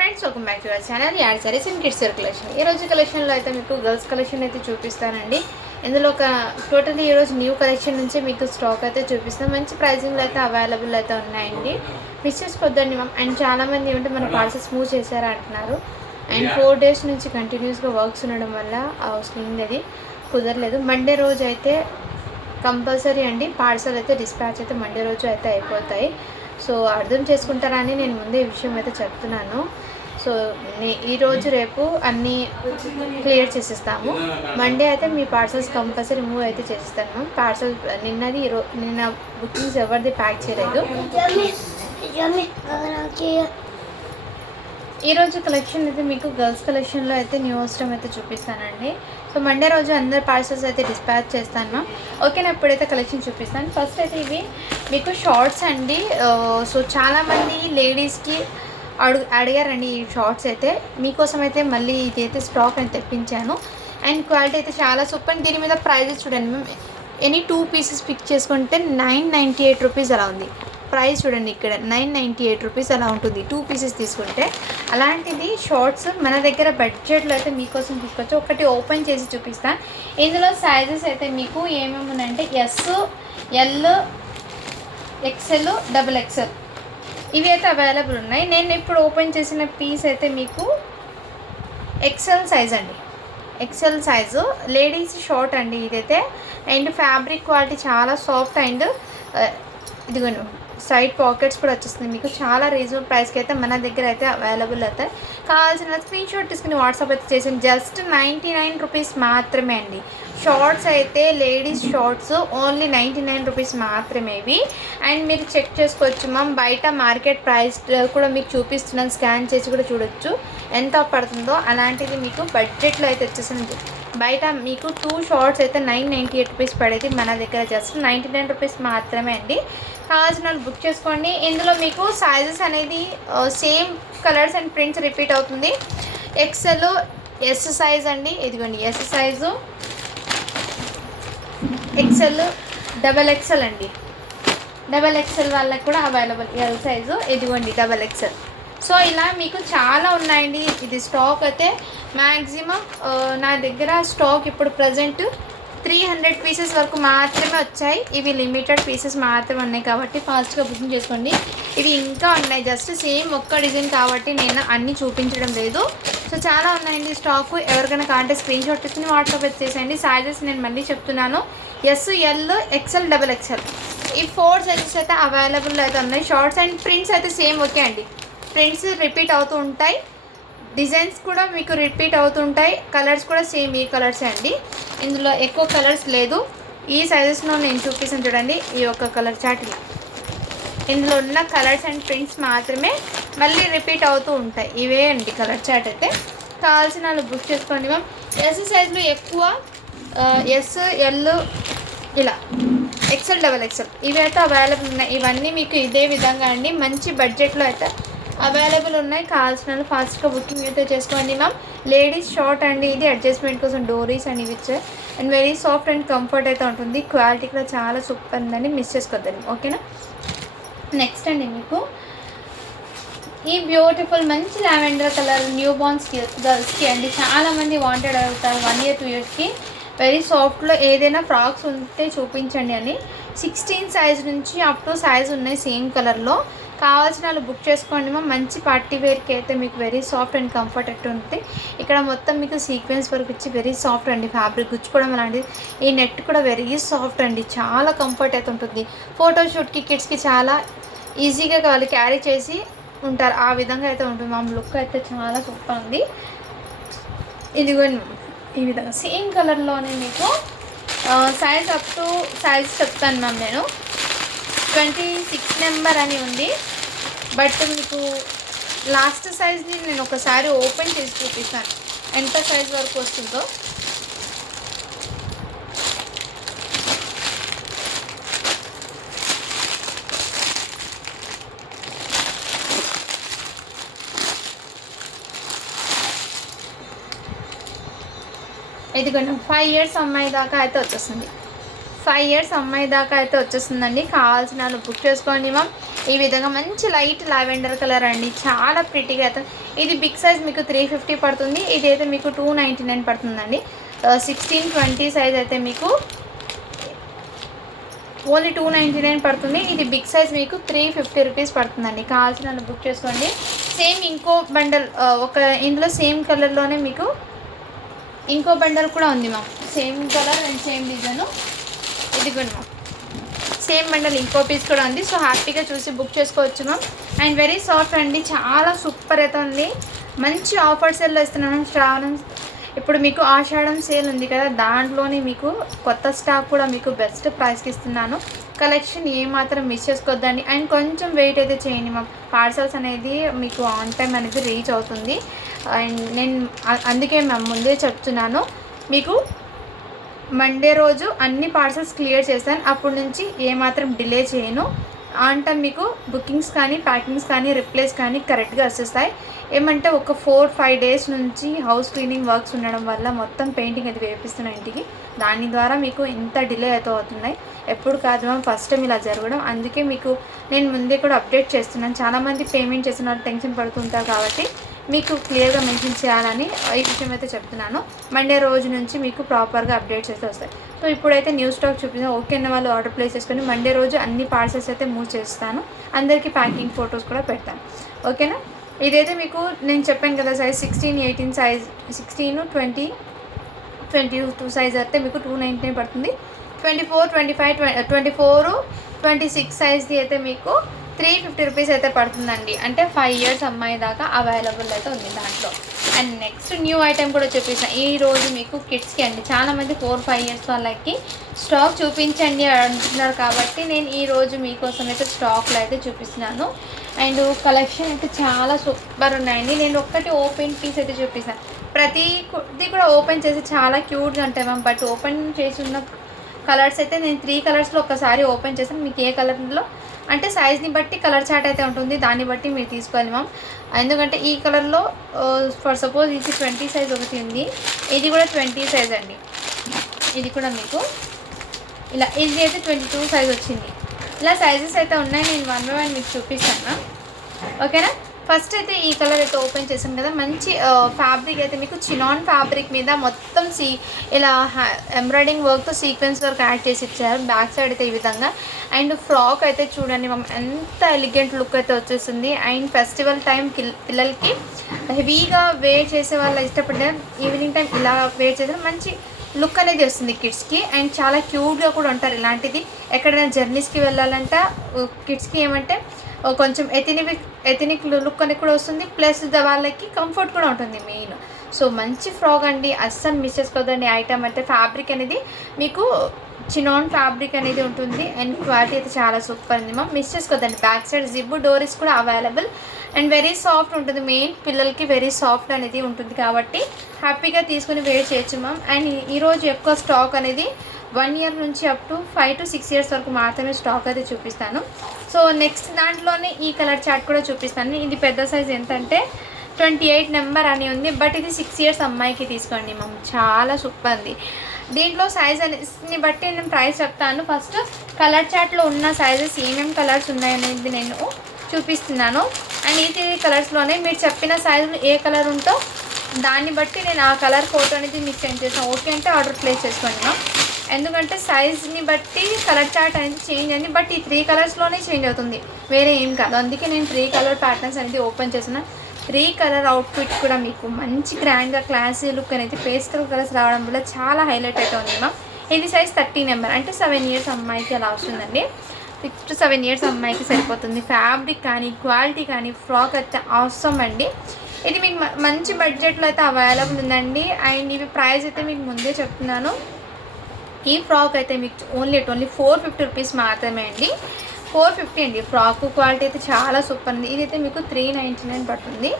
Friends, welcome back to our channel యాడ్ sarees and kids wear collection. ఈ రోజు కలెక్షన్లో అయితే మీకు గర్ల్స్ కలెక్షన్ అయితే చూపిస్తానండి. ఇందులో ఒక టోటల్లీ ఈరోజు న్యూ కలెక్షన్ నుంచి మీకు స్టాక్ అయితే చూపిస్తాను. మంచి ప్రైజింగ్లో అయితే అవైలబుల్ అయితే ఉన్నాయండి. మిస్ చేసుకోవద్దండి మ్యామ్. అండ్ చాలామంది ఏమంటే మన పార్సల్స్ మూవ్ చేశారా అంటున్నారు. అండ్ 4 days నుంచి కంటిన్యూస్గా వర్క్స్ ఉండడం వల్ల స్క్రీన్ అది కుదరలేదు. మండే రోజు అయితే కంపల్సరీ అండి పార్సల్ అయితే డిస్పాచ్ అయితే మండే రోజు అయితే అయిపోతాయి. సో అర్థం చేసుకుంటారని నేను ముందే ఈ విషయం అయితే చెప్తున్నాను. సో ఈరోజు రేపు అన్నీ క్లియర్ చేసేస్తాము. మండే అయితే మీ పార్సల్స్ కంపల్సరీ మూవ్ అయితే చేసేస్తాను. పార్సల్ నిన్న బుకింగ్స్ ఎవరిది ప్యాక్ చేయలేదు. ఈరోజు కలెక్షన్ అయితే మీకు గర్ల్స్ కలెక్షన్లో అయితే న్యూ అవసరం అయితే చూపిస్తానండి. సో మండే రోజు అందరు పార్సల్స్ అయితే డిస్పాచ్ చేస్తాను. ఓకేనా, ఎప్పుడైతే కలెక్షన్ చూపిస్తాను. ఫస్ట్ అయితే ఇవి మీకు షార్ట్స్ అండి. సో చాలామంది లేడీస్కి అడిగారండి ఈ షార్ట్స్ అయితే. మీకోసం అయితే మళ్ళీ ఇది అయితే స్టాక్ అని తెప్పించాను. అండ్ క్వాలిటీ అయితే చాలా సూపర్. దీని మీద ప్రైజెస్ చూడండి మ్యామ్. ఎనీ 2 pieces పిక్ చేసుకుంటే 998 రూపీస్ అలా ఉంది. ప్రైస్ చూడండి, ఇక్కడ 998 రూపీస్ అలా ఉంటుంది 2 pieces తీసుకుంటే. అలాంటిది షార్ట్స్ మన దగ్గర బడ్జెట్లో అయితే మీకోసం తీసుకొచ్చి ఒకటి ఓపెన్ చేసి చూపిస్తాను. ఇందులో సైజెస్ అయితే మీకు ఏమేమి ఉన్నాయంటే ఎస్, ఎల్, ఎక్సెల్, XXL ఇవి అయితే అవైలబుల్ ఉన్నాయి. నేను ఇప్పుడు ఓపెన్ చేసిన పీస్ అయితే మీకు ఎక్సెల్ సైజ్ అండి. ఎక్సెల్ సైజు లేడీస్ షార్ట్ అండి ఇదైతే. అండ్ ఫ్యాబ్రిక్ క్వాలిటీ చాలా సాఫ్ట్. అండ్ ఇదిగోండి సైడ్ పాకెట్స్ కూడా వచ్చేస్తుంది మీకు. చాలా రీజనబుల్ ప్రైస్కి అయితే మన దగ్గర అయితే అవైలబుల్ అవుతాయి. కావాల్సిన స్క్రీన్ షాట్ తీసుకుని వాట్సాప్ అయితే చేసాను. జస్ట్ 99 రూపీస్ మాత్రమే అండి. షార్ట్స్ అయితే లేడీస్ షార్ట్స్ ఓన్లీ 99 రూపీస్ మాత్రమే ఇవి. అండ్ మీరు చెక్ చేసుకోవచ్చు మ్యామ్. బయట మార్కెట్ ప్రైస్ కూడా మీకు చూపిస్తున్నాను. స్కాన్ చేసి కూడా చూడొచ్చు ఎంత పడుతుందో. అలాంటిది మీకు బడ్జెట్లో అయితే వచ్చేసింది. బయట మీకు 2 షార్ట్స్ అయితే 998 రూపీస్ పడేది. మన దగ్గర జస్ట్ 99 రూపీస్ మాత్రమే అండి. కావాల్సిన వాళ్ళు బుక్ చేసుకోండి. ఇందులో మీకు సైజెస్ అనేది same colours and prints repeat అవుతుంది. ఎక్సెల్, ఎస్ సైజ్ అండి. ఇదిగోండి ఎస్ సైజు, ఎక్సెల్, XXL అండి. XXL వాళ్ళకి కూడా అవైలబుల్. ఎల్ సైజు ఇదిగోండి XXL. సో ఇలా మీకు చాలా ఉన్నాయండి. ఇది స్టాక్ అయితే మ్యాక్సిమం నా దగ్గర స్టాక్ ఇప్పుడు ప్రజెంట్ 300 pieces వరకు మాత్రమే వచ్చాయి. ఇవి లిమిటెడ్ పీసెస్ మాత్రమే ఉన్నాయి కాబట్టి ఫాస్ట్గా బుకింగ్ చేసుకోండి. ఇవి ఇంకా ఉన్నాయి, జస్ట్ సేమ్ ఒక్క డిజైన్ కాబట్టి నేను అన్నీ చూపించడం లేదు. సో చాలా ఉన్నాయండి స్టాకు. ఎవరికైనా కాంటే స్క్రీన్ షాట్ తీసుకుని వాట్సాప్ చేసేయండి. సైజెస్ నేను మళ్ళీ చెప్తున్నాను. ఎస్, ఎల్, XXL, XXL ఈ 4 సైజెస్ అయితే అవైలబుల్ అయితే ఉన్నాయి. షార్ట్స్ అండ్ ప్రింట్స్ అయితే సేమ్ ఓకే అండి. ప్రింట్స్ రిపీట్ అవుతూ ఉంటాయి, డిజైన్స్ కూడా మీకు రిపీట్ అవుతుంటాయి, కలర్స్ కూడా సేమ్ ఈ కలర్సే అండి. ఇందులో ఎక్కువ కలర్స్ లేదు. ఈ సైజెస్లో నేను చూపిస్తాను చూడండి. ఈ యొక్క కలర్ చార్ట్ ఇలా ఇందులో ఉన్న కలర్స్ అండ్ ప్రింట్స్ మాత్రమే మళ్ళీ రిపీట్ అవుతూ ఉంటాయి. ఇవే అండి కలర్ చార్ట్ అయితే. కావాల్సిన వాళ్ళు బుక్ చేసుకోండి మ్యామ్. ఎస్ సైజులో ఎక్కువ ఎస్, ఎల్, ఇలా XXL, XXL ఇవి అయితే అవైలబుల్ ఉన్నాయి. ఇవన్నీ మీకు ఇదే విధంగా అండి మంచి బడ్జెట్లో అయితే అవైలబుల్ ఉన్నాయి. కావాల్సిన వాళ్ళు ఫాస్ట్గా బుకింగ్ అయితే చేసుకోండి మ్యామ్. లేడీస్ షార్ట్ అండి ఇది. అడ్జస్ట్మెంట్ కోసం డోరీస్ అని ఇచ్చారు. And very soft and comfort అయితే ఉంటుంది. క్వాలిటీ కూడా చాలా సూపర్ ఉందండి, మిస్ చేసుకోవద్దండి. ఓకేనా. నెక్స్ట్ అండి మీకు ఈ బ్యూటిఫుల్ మంచి లావెండర్ కలర్ న్యూ బార్న్స్ గర్ల్స్కి అండి. చాలామంది వాంటెడ్ అవుతారు 1 year 2 yearsకి. వెరీ సాఫ్ట్లో ఏదైనా ఫ్రాక్స్ ఉంటే చూపించండి అని. 16 సైజ్ నుంచి అప్ టు సైజ్ ఉన్నాయి సేమ్ కలర్లో. కావాల్సిన వాళ్ళు బుక్ చేసుకోండి మ్యామ్. మంచి పార్టీ వేర్కి అయితే మీకు వెరీ సాఫ్ట్ అండ్ కంఫర్ట్ ఉంటుంది. ఇక్కడ మొత్తం మీకు సీక్వెన్స్ వర్క్ ఇచ్చి వెరీ సాఫ్ట్ అండి. ఫ్యాబ్రిక్ గుచ్చుకోవడం అలాంటిది. ఈ నెట్ కూడా వెరీ సాఫ్ట్ అండి, చాలా కంఫర్ట్ అయితే ఉంటుంది. ఫోటోషూట్కి కిడ్స్కి చాలా ఈజీగా వాళ్ళు క్యారీ చేసి ఉంటారు. ఆ విధంగా అయితే ఉంటుంది మ్యామ్. లుక్ అయితే చాలా సూపర్ ఉంది. ఇదిగోండి ఈ విధంగా సేమ్ కలర్లోనే మీకు సైజ్ అప్ టు సైజ్ చెప్తాను మ్యామ్. నేను 26 నెంబర్ అని ఉంది. బట్ మీకు లాస్ట్ సైజ్ని నేను ఒకసారి ఓపెన్ చేసి చూపిస్తాను ఎంత సైజ్ వరకు వస్తుందో. ఇదిగోండి 5 years అమ్మాయి దాకా అయితే వచ్చేస్తుంది. 5 years అమ్మాయి దాకా అయితే వచ్చేస్తుందండి. కావాల్సిన వాళ్ళు బుక్ చేసుకోండి మ్యామ్. ఈ విధంగా మంచి లైట్ లావెండర్ కలర్ అండి, చాలా ప్రిటీగా అయితే. ఇది బిగ్ సైజ్ మీకు 350 పడుతుంది, ఇది అయితే మీకు 299 పడుతుందండి. 16-20 సైజ్ అయితే మీకు ఓన్లీ 299 పడుతుంది. ఇది బిగ్ సైజ్ మీకు 350 రూపీస్ పడుతుందండి. కావాల్సిన బుక్ చేసుకోండి. సేమ్ ఇంకో బండల్ ఒక ఇందులో సేమ్ కలర్లోనే మీకు ఇంకో బండల్ కూడా ఉంది ma'am. Same colour and same design. ఇది కూడా మ్యామ్ సేమ్ బండల్ ఇంకో పీస్ కూడా ఉంది. సో హ్యాపీగా చూసి బుక్ చేసుకోవచ్చు మ్యామ్. అండ్ వెరీ సాఫ్ట్ అండి, చాలా సూపర్ అయితే ఉంది. మంచి ఆఫర్ సేల్లో ఇస్తున్నాను. శ్రావణం ఇప్పుడు మీకు ఆషాఢం సేల్ ఉంది కదా, దాంట్లోనే మీకు కొత్త స్టాక్ కూడా మీకు బెస్ట్ ప్రైస్కి ఇస్తున్నాను. కలెక్షన్ ఏమాత్రం మిస్ చేసుకోవద్దండి. అండ్ కొంచెం వెయిట్ అయితే చేయండి మ్యామ్, పార్సల్స్ అనేది మీకు ఆన్ టైం అనేది రీచ్ అవుతుంది. అండ్ నేను అందుకే మ్యామ్ ముందే చెప్తున్నాను, మీకు మండే రోజు అన్ని పార్సల్స్ క్లియర్ చేస్తాను. అప్పటి నుంచి ఏమాత్రం డిలే చేయను. ఆన్ టైం మీకు బుకింగ్స్ కానీ ప్యాకింగ్స్ కానీ రిప్లేస్ కానీ కరెక్ట్గా వచ్చేస్తాయి. ఏమంటే ఒక 4-5 డేస్ నుంచి హౌస్ క్లీనింగ్ వర్క్స్ ఉండడం వల్ల మొత్తం పెయింటింగ్ అది వేపిస్తున్నాయి ఇంటికి. దాని ద్వారా మీకు ఇంత డిలే అయితే అవుతున్నాయి. ఎప్పుడు కాదు మ్యామ్, ఫస్ట్ టైం ఇలా జరగడం. అందుకే మీకు నేను ముందే కూడా అప్డేట్ చేస్తున్నాను. చాలామంది పేమెంట్ చేస్తున్నారు, టెన్షన్ పడుతుంటారు కాబట్టి మీకు క్లియర్గా మెన్షన్ చేయాలని ఈ విషయం అయితే చెప్తున్నాను. మండే రోజు నుంచి మీకు ప్రాపర్గా అప్డేట్స్ అయితే వస్తాయి. సో ఇప్పుడైతే న్యూ స్టాక్ చూపిస్తాను. ఓకే అన్న వాళ్ళు ఆర్డర్ ప్లేస్ చేసుకొని మండే రోజు అన్ని పార్సల్స్ అయితే మూవ్ చేస్తాను. అందరికీ ప్యాకింగ్ ఫొటోస్ కూడా పెడతాను. ఓకేనా? ఇదైతే మీకు నేను చెప్పాను కదా సైజ్ 16-18 సైజ్, 16-20-22 సైజ్ అయితే మీకు 299 పడుతుంది. 24-26 సైజ్ది అయితే మీకు 350 రూపీస్ అయితే పడుతుందండి. అంటే 5 ఇయర్స్ అమ్మాయి దాకా అవైలబుల్ అయితే ఉంది దాంట్లో. అండ్ నెక్స్ట్ న్యూ ఐటెం కూడా చూపిస్తాను ఈరోజు మీకు కిడ్స్కి అండి. చాలామంది 4-5 ఇయర్స్ వాళ్ళకి స్టాక్ చూపించండి అంటున్నారు కాబట్టి నేను ఈరోజు మీకోసం అయితే స్టాక్లో అయితే చూపిస్తున్నాను. అండ్ కలెక్షన్ అయితే చాలా సూపర్ ఉన్నాయండి. నేను ఒక్కటి ఓపెన్ పీస్ అయితే చూపిస్తాను. ప్రతిది కూడా ఓపెన్ చేసి చాలా క్యూట్గా ఉంటాయి మ్యామ్. బట్ ఓపెన్ చేసి ఉన్న కలర్స్ అయితే నేను 3 కలర్స్లో ఒకసారి ఓపెన్ చేస్తాను. మీకు ఏ కలర్లో అంటే సైజ్ని బట్టి కలర్ చార్ట్ అయితే ఉంటుంది, దాన్ని బట్టి మీరు తీసుకోవాలి మ్యామ్. ఎందుకంటే ఈ కలర్లో ఫర్ సపోజ్ ఇది 20 సైజ్ ఒకటి ఉంది, ఇది కూడా 20 సైజ్ అండి. ఇది కూడా మీకు ఇలా, ఇది అయితే 22 సైజ్ వచ్చింది. ఇలా సైజెస్ అయితే ఉన్నాయి. నేను 1 by 1 మీకు చూపిస్తాను. ఓకేనా? ఫస్ట్ అయితే ఈ కలర్ అయితే ఓపెన్ చేసాను కదా, మంచి ఫ్యాబ్రిక్ అయితే మీకు చినాన్ ఫ్యాబ్రిక్ మీద మొత్తం ఇలా ఎంబ్రాయిడింగ్ వర్క్తో సీక్వెన్స్ వర్క్ యాడ్ చేసి ఇచ్చారు. బ్యాక్ సైడ్ అయితే ఈ విధంగా. అండ్ ఫ్రాక్ అయితే చూడండి మ్యామ్, ఎంత ఎలిగెంట్ లుక్ అయితే వచ్చేసింది. అండ్ ఫెస్టివల్ టైం పిల్లలకి హెవీగా వేర్ చేసే వాళ్ళు ఇష్టపడే ఈవినింగ్ టైం ఇలా వేర్ చేసిన మంచి లుక్ అనేది వస్తుంది కిడ్స్కి. అండ్ చాలా క్యూట్గా కూడా ఉంటారు. ఇలాంటిది ఎక్కడైనా జర్నీస్కి వెళ్ళాలంటే కిడ్స్కి ఏమంటే కొంచెం ఎథనిక్ లుక్ అనేది కూడా వస్తుంది, ప్లస్ వాళ్ళకి కంఫర్ట్ కూడా ఉంటుంది మెయిన్. సో మంచి ఫ్రాక్ అండి, అస్సలు మిస్ చేసుకోవద్దండి. ఐటమ్ అయితే ఫ్యాబ్రిక్ అనేది మీకు చినాన్ ఫ్యాబ్రిక్ అనేది ఉంటుంది. అండ్ క్వాలిటీ అయితే చాలా సూపర్ ఉంది మ్యామ్, మిస్ చేసుకోవద్దండి. బ్యాక్ సైడ్ జిప్ డోరీస్ కూడా అవైలబుల్. అండ్ వెరీ సాఫ్ట్ ఉంటుంది, మెయిన్ పిల్లలకి వెరీ సాఫ్ట్ అనేది ఉంటుంది కాబట్టి హ్యాపీగా తీసుకుని వేర్ చేయొచ్చు మ్యామ్. అండ్ ఈరోజు ఎక్కువ స్టాక్ అనేది 1 ఇయర్ నుంచి అప్ టు 5 to 6 ఇయర్స్ వరకు మాత్రమే స్టాక్ అయితే చూపిస్తాను. సో నెక్స్ట్ దాంట్లోనే ఈ కలర్ చార్ట్ కూడా చూపిస్తాను. ఇది పెద్ద సైజ్ ఎంత అంటే 28 నెంబర్ అని ఉంది. బట్ ఇది 6 ఇయర్స్ అమ్మాయికి తీసుకోండి మ్యామ్, చాలా సూపర్ ఉంది. దీంట్లో సైజ్ అనేసి బట్టి నేను ప్రైస్ చెప్తాను. ఫస్ట్ కలర్ చార్ట్లో ఉన్న సైజెస్ ఏమేమి కలర్స్ ఉన్నాయనేది నేను చూపిస్తున్నాను. అండ్ ఈ 3 కలర్స్లోనే మీరు చెప్పిన సైజులు ఏ కలర్ ఉంటో దాన్ని బట్టి నేను ఆ కలర్ ఫోటో అనేది మీకు సెండ్ చేస్తాను. ఓకే అంటే ఆర్డర్ ప్లేస్ చేసుకోండి మ్యామ్. ఎందుకంటే సైజ్ని బట్టి కలర్ చార్ట్ అనేది చేంజ్ అయింది. బట్ ఈ 3 కలర్స్లోనే చేంజ్ అవుతుంది, వేరే ఏం కాదు. అందుకే నేను 3 కలర్ ప్యాటర్న్స్ అనేది ఓపెన్ చేసిన. 3 కలర్ అవుట్ఫిట్ కూడా మీకు మంచి గ్రాండ్గా క్లాసీ లుక్ అనేది పేస్టల్ కలర్స్ రావడం వల్ల చాలా హైలైట్ అయితే ఉంది మ్యామ్. ఇది సైజ్ 30 నెంబర్ అంటే 7 ఇయర్స్ అమ్మాయికి అలా వస్తుందండి. 6 to 7 ఇయర్స్ అమ్మాయికి సరిపోతుంది. ఫ్యాబ్రిక్ కానీ క్వాలిటీ కానీ ఫ్రాక్ అయితే అవసరం అండి. ఇది మీకు మంచి బడ్జెట్లో అయితే అవైలబుల్ ఉందండి. అండ్ ఇవి ప్రైస్ అయితే మీకు ముందే చెప్తున్నాను. ఈ ఫ్రాక్ అయితే మీకు ఓన్లీ 450 రూపీస్ మాత్రమే అండి. 450 అండి. ఫ్రాక్ క్వాలిటీ అయితే చాలా సూపర్ ఉంది. ఇదైతే మీకు 399 పడుతుంది.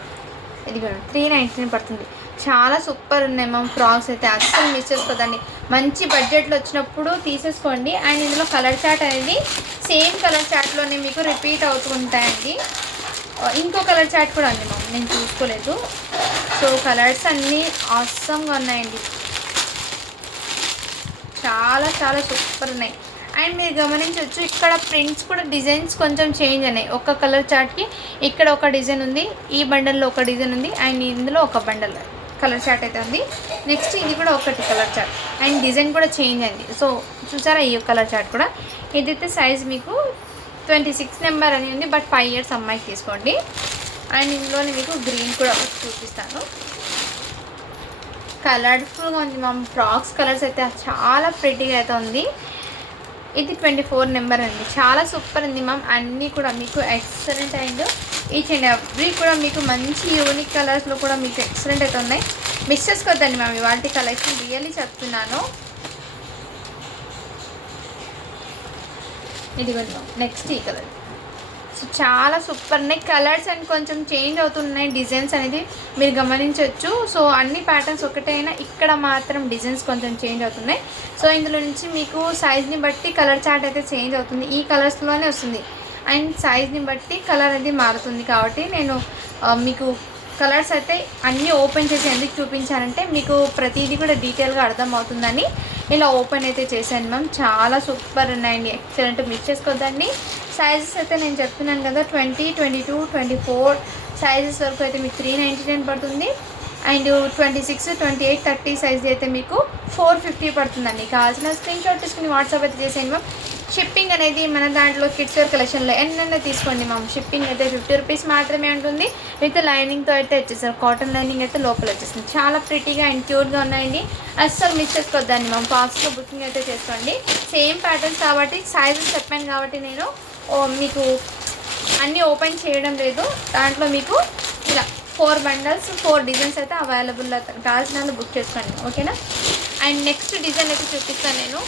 ఇది 399 పడుతుంది. చాలా సూపర్ ఉన్నాయి మ్యామ్ ఫ్రాక్స్ అయితే, అస్సలు మిస్ చేసుకోదండి. మంచి బడ్జెట్లో వచ్చినప్పుడు తీసేసుకోండి. అండ్ ఇందులో కలర్ చార్ట్ అనేది సేమ్ కలర్ చార్ట్లోనే మీకు రిపీట్ అవుతూ ఉంటాయండి. ఇంకో కలర్ చార్ట్ కూడా ఉంది మ్యామ్, నేను చూసుకోలేదు. సో కలర్స్ అన్నీ ఆసమ్గా ఉన్నాయండి, చాలా చాలా సూపర్ ఉన్నాయి. అండ్ మీరు గమనించవచ్చు ఇక్కడ ప్రింట్స్ కూడా డిజైన్స్ కొంచెం చేంజ్ అయినాయి. ఒక కలర్ చార్ట్కి ఇక్కడ ఒక డిజైన్ ఉంది, ఈ బండల్లో ఒక డిజైన్ ఉంది, అండ్ ఇందులో ఒక బండల్ కలర్ చార్ట్ అయితే ఉంది. నెక్స్ట్ ఇది కూడా ఒకటి కలర్ చార్ట్ అండ్ డిజైన్ కూడా చేంజ్ అయింది. సో చూసారా ఈ కలర్ చార్ట్ కూడా. ఇదైతే సైజ్ మీకు 26 నెంబర్ అని ఉంది, బట్ 5 ఇయర్స్ అమ్మాయికి తీసుకోండి. అండ్ ఇందులోనే మీకు గ్రీన్ కూడా చూపిస్తాను. కలర్ఫుల్గా ఉంది మ్యామ్. ఫ్రాక్స్ కలర్స్ అయితే చాలా ప్రెట్టీగా అయితే ఉంది. ఇది 24 నెంబర్ అండి. చాలా సూపర్ ఉంది మ్యామ్. అన్నీ కూడా మీకు excellent and each and every కూడా మీకు మంచి యూనిక్ కలర్స్లో కూడా మీకు ఎక్సలెంట్ అయితే ఉన్నాయి. మిస్ చేసుకోవద్దండి మ్యామ్ ఇవాళ కలెక్షన్, రియల్లీ చెప్తున్నాను. ఇదిగోండి మ్యామ్ నెక్స్ట్ ఈ కలర్. సో చాలా సూపర్ ఉన్నాయి కలర్స్ అండ్ కొంచెం చేంజ్ అవుతున్నాయి డిజైన్స్ అనేది మీరు గమనించవచ్చు. సో అన్ని ప్యాటర్న్స్ ఒకటే అయినా ఇక్కడ మాత్రం డిజైన్స్ కొంచెం చేంజ్ అవుతున్నాయి. సో ఇందులో నుంచి మీకు సైజ్ని బట్టి కలర్ చార్ట్ అయితే చేంజ్ అవుతుంది. ఈ కలర్స్లోనే వస్తుంది అండ్ సైజ్ని బట్టి కలర్ అనేది మారుతుంది. కాబట్టి నేను మీకు కలర్స్ అయితే అన్నీ ఓపెన్ చేసి ఎందుకు చూపించానంటే మీకు ప్రతిదీ కూడా డీటెయిల్గా అర్థమవుతుందని ఇలా ఓపెన్ అయితే చేశాను మ్యామ్. చాలా సూపర్ ఉన్నాయండి, ఎక్సలెంట్. మిస్ చేసుకోవద్దండి. సైజెస్ అయితే నేను చెప్తున్నాను కదా 20, 22, 24 సైజెస్ వరకు అయితే మీకు 399 పడుతుంది. అండ్ 26, 28, 30 సైజ్ అయితే మీకు 450 పడుతుందండి. కావాల్సిన స్క్రీన్ షాట్ తీసుకుని వాట్సాప్ అయితే చేసేయండి మ్యామ్. షిప్పింగ్ అనేది మన దాంట్లో కిడ్స్ వేర్ కలెక్షన్లో ఎన్నైనా తీసుకోండి మ్యామ్. షిప్పింగ్ అయితే 50 రూపీస్ మాత్రమే ఉంటుంది. విత్ లైనింగ్తో అయితే వచ్చేసారు. కాటన్ లైనింగ్ అయితే లోపల వచ్చేస్తుంది. చాలా ప్రిటీగా అండ్ క్యూట్గా ఉన్నాయండి. అస్సలు మిస్ చేసుకోవద్దండి మ్యామ్. ఫాస్ట్గా బుకింగ్ అయితే చేసుకోండి. సేమ్ ప్యాటర్న్స్ కాబట్టి సైజెస్ చెప్పాను కాబట్టి నేను మీకు అన్నీ ఓపెన్ చేయడం లేదు. దాంట్లో మీకు ఇలా 4 బండల్స్ 4 డిజైన్స్ అయితే అవైలబుల్. కావాల్సిన బుక్ చేసుకోండి, ఓకేనా. అండ్ నెక్స్ట్ డిజైన్ అయితే చూపిస్తాను నేను.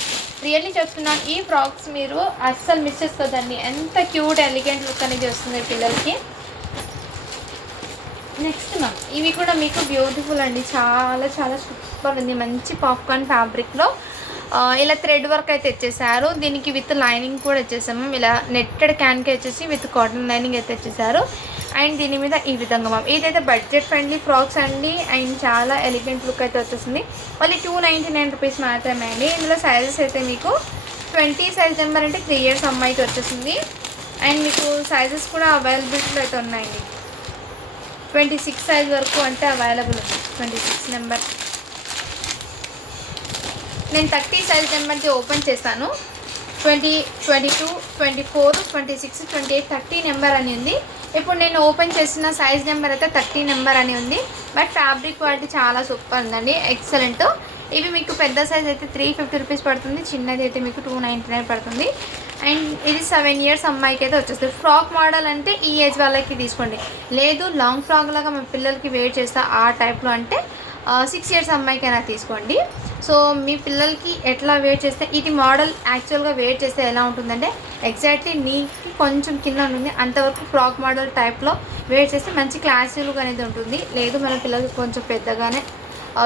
రియల్లీ చెప్తున్నాను ఈ ఫ్రాక్స్ మీరు అస్సలు మిస్ చేసుకోవద్దండి. ఎంత క్యూట్ ఎలిగెంట్ లుక్ అనేది వస్తుంది పిల్లలకి. నెక్స్ట్ మ్యామ్ ఇవి కూడా మీకు బ్యూటిఫుల్ అండి. చాలా చాలా సూపర్ ఉంది. మంచి పాప్కార్న్ ఫ్యాబ్రిక్లో ఇలా థ్రెడ్ వర్క్ అయితే ఇచ్చేసారు. దీనికి విత్ లైనింగ్ కూడా ఇచ్చేసాము. ఇలా నెట్టెడ్ క్యాన్కి వచ్చేసి విత్ కాటన్ లైనింగ్ అయితే ఇచ్చేసారు. అండ్ దీని మీద ఈ విధంగా మ్యామ్ ఇదైతే బడ్జెట్ ఫ్రెండ్లీ ఫ్రాక్స్ అండి. అండ్ చాలా ఎలిగెంట్ లుక్ అయితే వచ్చేస్తుంది. మళ్ళీ 299 రూపీస్ మాత్రమే అండి. ఇందులో సైజెస్ అయితే మీకు 20 సైజ్ నెంబర్ అంటే 3 ఇయర్స్ అమ్మాయికి వచ్చేసింది. అండ్ మీకు సైజెస్ కూడా అవైలబిలిటీలో అయితే ఉన్నాయండి. 26 సైజ్ వరకు అంటే అవైలబుల్ ఉంది. 26 నెంబర్. నేను 30 సైజ్ నెంబర్ది ఓపెన్ చేస్తాను. 20, 22, 24, 26, 28, 30 నెంబర్ అని ఉంది. ఇప్పుడు నేను ఓపెన్ చేసిన సైజ్ నెంబర్ అయితే 30 నెంబర్ అని ఉంది. బట్ ఫ్యాబ్రిక్ క్వాలిటీ చాలా సూపర్ ఉందండి, ఎక్సలెంట్. ఇవి మీకు పెద్ద సైజ్ అయితే 350 రూపీస్ పడుతుంది. చిన్నది అయితే మీకు 299 పడుతుంది. అండ్ ఇది 7 ఇయర్స్ అమ్మాయికి అయితే వచ్చేస్తుంది. ఫ్రాక్ మోడల్ అంటే ఈ ఏజ్ వాళ్ళకి తీసుకోండి. లేదు లాంగ్ ఫ్రాక్ లాగా మా పిల్లలకి వేర్ చేస్తా ఆ టైప్లో అంటే 6 ఇయర్స్ అమ్మాయికైనా తీసుకోండి. సో మీ పిల్లలకి ఎట్లా వేర్ చేస్తే ఇది మోడల్ యాక్చువల్గా వేర్ చేస్తే ఎలా ఉంటుందంటే ఎగ్జాక్ట్లీ నీకు కొంచెం కింద ఉంటుంది. అంతవరకు ఫ్రాక్ మోడల్ టైప్లో వేర్ చేస్తే మంచి క్లాసీ లుక్ అనేది ఉంటుంది. లేదు మన పిల్లలకి కొంచెం పెద్దగానే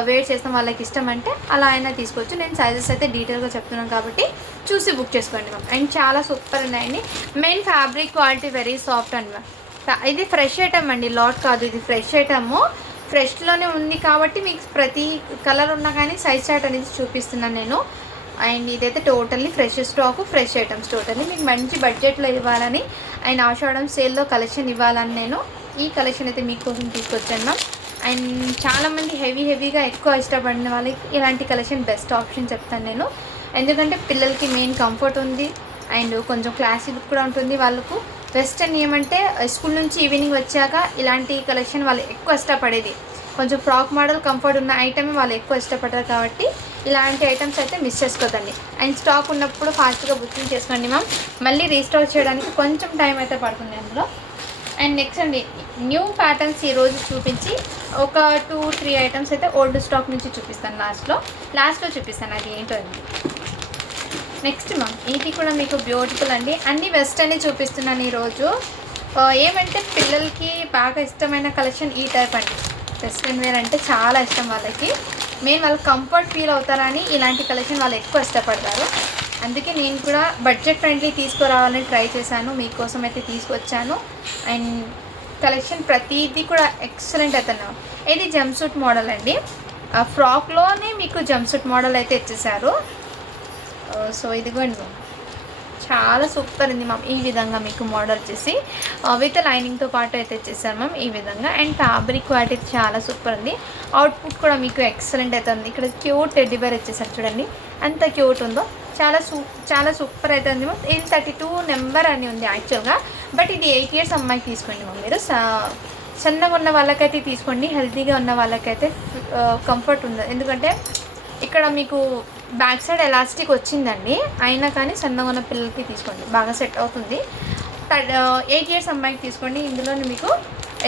వేర్ చేస్తాం వాళ్ళకి ఇష్టం అంటే అలా అయినా తీసుకోవచ్చు. నేను సైజెస్ అయితే డీటెయిల్గా చెప్తున్నాను కాబట్టి చూసి బుక్ చేసుకోండి మ్యామ్. అండ్ చాలా సూపర్ ఉన్నాయండి. Main fabric quality very soft అండి మ్యామ్. ఇది ఫ్రెష్ ఐటమ్ అండి, లాట్ కాదు. ఇది ఫ్రెష్ ఐటమ్, ఫ్రెష్లోనే ఉంది కాబట్టి మీకు ప్రతి కలర్ ఉన్నా కానీ సైజ్ చార్ట్ అనేది చూపిస్తున్నాను నేను. అండ్ ఇదైతే totally fresh stock, fresh items totally మీకు మంచి బడ్జెట్లో ఇవ్వాలని అండ్ ఆషాఢం సేల్లో కలెక్షన్ ఇవ్వాలని నేను ఈ కలెక్షన్ అయితే మీకోసం తీసుకొచ్చాను మ్యామ్. అండ్ చాలామంది హెవీగా ఎక్కువ ఇష్టపడిన వాళ్ళకి ఇలాంటి కలెక్షన్ బెస్ట్ ఆప్షన్ చెప్తాను నేను. ఎందుకంటే పిల్లలకి మెయిన్ కంఫర్ట్ ఉంది అండ్ కొంచెం క్లాసీ లుక్ కూడా ఉంటుంది. వాళ్ళకు వెస్టర్న్ ఏమంటే స్కూల్ నుంచి ఈవినింగ్ వచ్చాక ఇలాంటి కలెక్షన్ వాళ్ళు ఎక్కువ ఇష్టపడేది. కొంచెం ఫ్రాక్ మోడల్ కంఫర్ట్ ఉన్న ఐటమ్ వాళ్ళు ఎక్కువ ఇష్టపడతారు కాబట్టి ఇలాంటి ఐటమ్స్ అయితే మిస్ చేసుకోదండి. అండ్ స్టాక్ ఉన్నప్పుడు ఫాస్ట్గా బుకింగ్ చేసుకోండి మ్యామ్. మళ్ళీ రీస్టాక్ చేయడానికి కొంచెం టైం అయితే పడుతుంది అందులో. అండ్ నెక్స్ట్ అండి న్యూ ప్యాటర్న్స్ ఈరోజు చూపించి ఒక 2-3 ఐటమ్స్ అయితే ఓల్డ్ స్టాక్ నుంచి చూపిస్తాను. లాస్ట్లో చూపిస్తాను అది ఏంటో అండి. నెక్స్ట్ మ్యామ్ ఇది కూడా మీకు బ్యూటిఫుల్ అండి. అన్ని వెస్టర్న్ చూపిస్తున్నాను ఈరోజు. ఏమంటే పిల్లలకి బాగా ఇష్టమైన కలెక్షన్ ఈ టైప్ అండి. వెస్టర్న్ వేర్ అంటే చాలా ఇష్టం వాళ్ళకి. మెయిన్ వాళ్ళు కంఫర్ట్ ఫీల్ అవుతారని ఇలాంటి కలెక్షన్ వాళ్ళు ఎక్కువ ఇష్టపడతారు. అందుకే నేను కూడా బడ్జెట్ ఫ్రెండ్లీ తీసుకురావాలని ట్రై చేశాను. మీకోసం అయితే తీసుకొచ్చాను. అండ్ కలెక్షన్ ప్రతిదీ కూడా ఎక్సలెంట్ అవుతున్నాం. ఇది జంప్సూట్ మోడల్ అండి. ఫ్రాక్లోనే మీకు జంప్సూట్ మోడల్ అయితే ఇచ్చేసారు. సో ఇదిగోండి చాలా సూపర్ ఉంది మ్యామ్. ఈ విధంగా మీకు మోడల్ వచ్చేసి విత్ లైనింగ్తో పాటు అయితే వచ్చేసారు మ్యామ్ ఈ విధంగా. అండ్ ఫ్యాబ్రిక్ క్వాలిటీ చాలా సూపర్ ఉంది. అవుట్పుట్ కూడా మీకు ఎక్సలెంట్ అయితే ఉంది. ఇక్కడ క్యూట్ టెడ్డీ బేర్ వచ్చేసారు చూడండి ఎంత క్యూట్ ఉందో. చాలా సూపర్ అయితే ఉంది మ్యామ్. ఇది 32 నెంబర్ అని ఉంది యాక్చువల్గా, బట్ ఇది 8 ఇయర్స్ అమ్మాయికి తీసుకోండి మ్యామ్. మీరు సన్నగా ఉన్న వాళ్ళకైతే తీసుకోండి, హెల్తీగా ఉన్న వాళ్ళకైతే కంఫర్ట్ ఉంది. ఎందుకంటే ఇక్కడ మీకు బ్యాక్ సైడ్ ఎలాస్టిక్ వచ్చిందండి, అయినా కానీ సన్నగా ఉన్న పిల్లలకి తీసుకోండి, బాగా సెట్ అవుతుంది. 8 ఇయర్స్ అమ్మాయికి తీసుకోండి. ఇందులో మీకు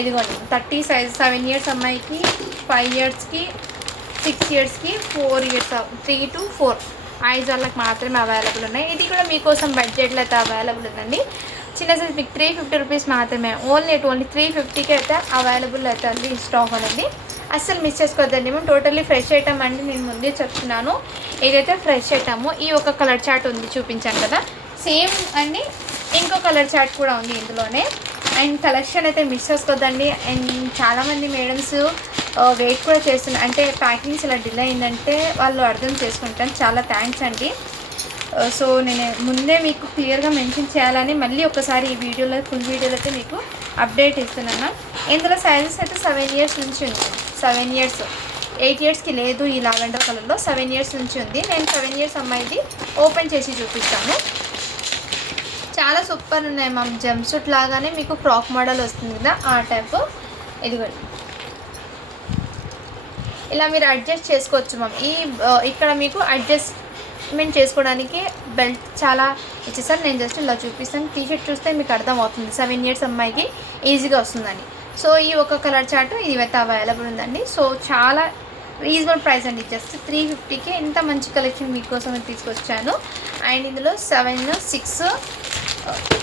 ఇదిగోండి 30 సైజ్, 7 ఇయర్స్ అమ్మాయికి, 5 ఇయర్స్కి, 6 ఇయర్స్కి, 4 ఇయర్స్, 3 to 4 ఐజ్ వాళ్ళకి మాత్రమే అవైలబుల్ ఉన్నాయి. ఇది కూడా మీకోసం బడ్జెట్లో అయితే అవైలబుల్ ఉందండి. చిన్న సైజ్ మీకు 350 రూపీస్ మాత్రమే, ఓన్లీ 350కి అయితే అవైలబుల్ అయితే ఉంది ఈ స్టాక్ అనేది. అస్సలు మిస్ చేసుకోవద్దండి. మేము టోటల్లీ ఫ్రెష్ ఐటమ్ అండి, నేను ముందే చెప్తున్నాను. ఏదైతే ఫ్రెష్ ఐటమో ఈ ఒక కలర్ చార్ట్ ఉంది చూపించాను కదా, సేమ్ అండి ఇంకో కలర్ చార్ట్ కూడా ఉంది ఇందులోనే. అండ్ కలెక్షన్ అయితే మిస్ చేసుకోవద్దండి. అండ్ చాలామంది మేడమ్స్ వెయిట్ కూడా చేస్తున్నారు, అంటే ప్యాకింగ్స్ ఇలా డిలే అయిందంటే వాళ్ళు అర్థం చేసుకుంటాను. చాలా థ్యాంక్స్ అండి. సో నేను ముందే మీకు క్లియర్గా మెన్షన్ చేయాలని మళ్ళీ ఒకసారి ఈ వీడియోలో ఫుల్ వీడియోలో అయితే మీకు అప్డేట్ ఇస్తున్నాను. ఇందులో సైజెస్ అయితే 7 ఇయర్స్ నుంచి ఉంది. 7 ఇయర్స్, 8 ఇయర్స్కి లేదు ఈ లావెండర్ కలర్లో, 7 ఇయర్స్ నుంచి ఉంది. నేను 7 ఇయర్స్ అమ్మాయిది ఓపెన్ చేసి చూపిస్తాను. చాలా సూపర్ ఉన్నాయి మ్యామ్. జంప్ సూట్ లాగానే మీకు ఫ్రాక్ మోడల్ వస్తుంది కదా ఆ టైప్. ఇదిగోండి ఇలా మీరు అడ్జస్ట్ చేసుకోవచ్చు మ్యామ్. ఇక్కడ మీకు అడ్జస్ట్మెంట్ చేసుకోవడానికి బెల్ట్ చాలా ఇచ్చేసారు. నేను జస్ట్ ఇలా చూపిస్తాను. టీషర్ట్ చూస్తే మీకు అర్థమవుతుంది 7 ఇయర్స్ అమ్మాయికి ఈజీగా వస్తుందని. సో ఈ ఒక కలర్ చార్ట్ ఇవైతే అవైలబుల్ ఉందండి. సో చాలా రీజనబుల్ ప్రైస్ అండి, జస్ట్ 350కి ఇంత మంచి కలెక్షన్ మీకోసం తీసుకొచ్చాను. అండ్ ఇందులో 7, 6,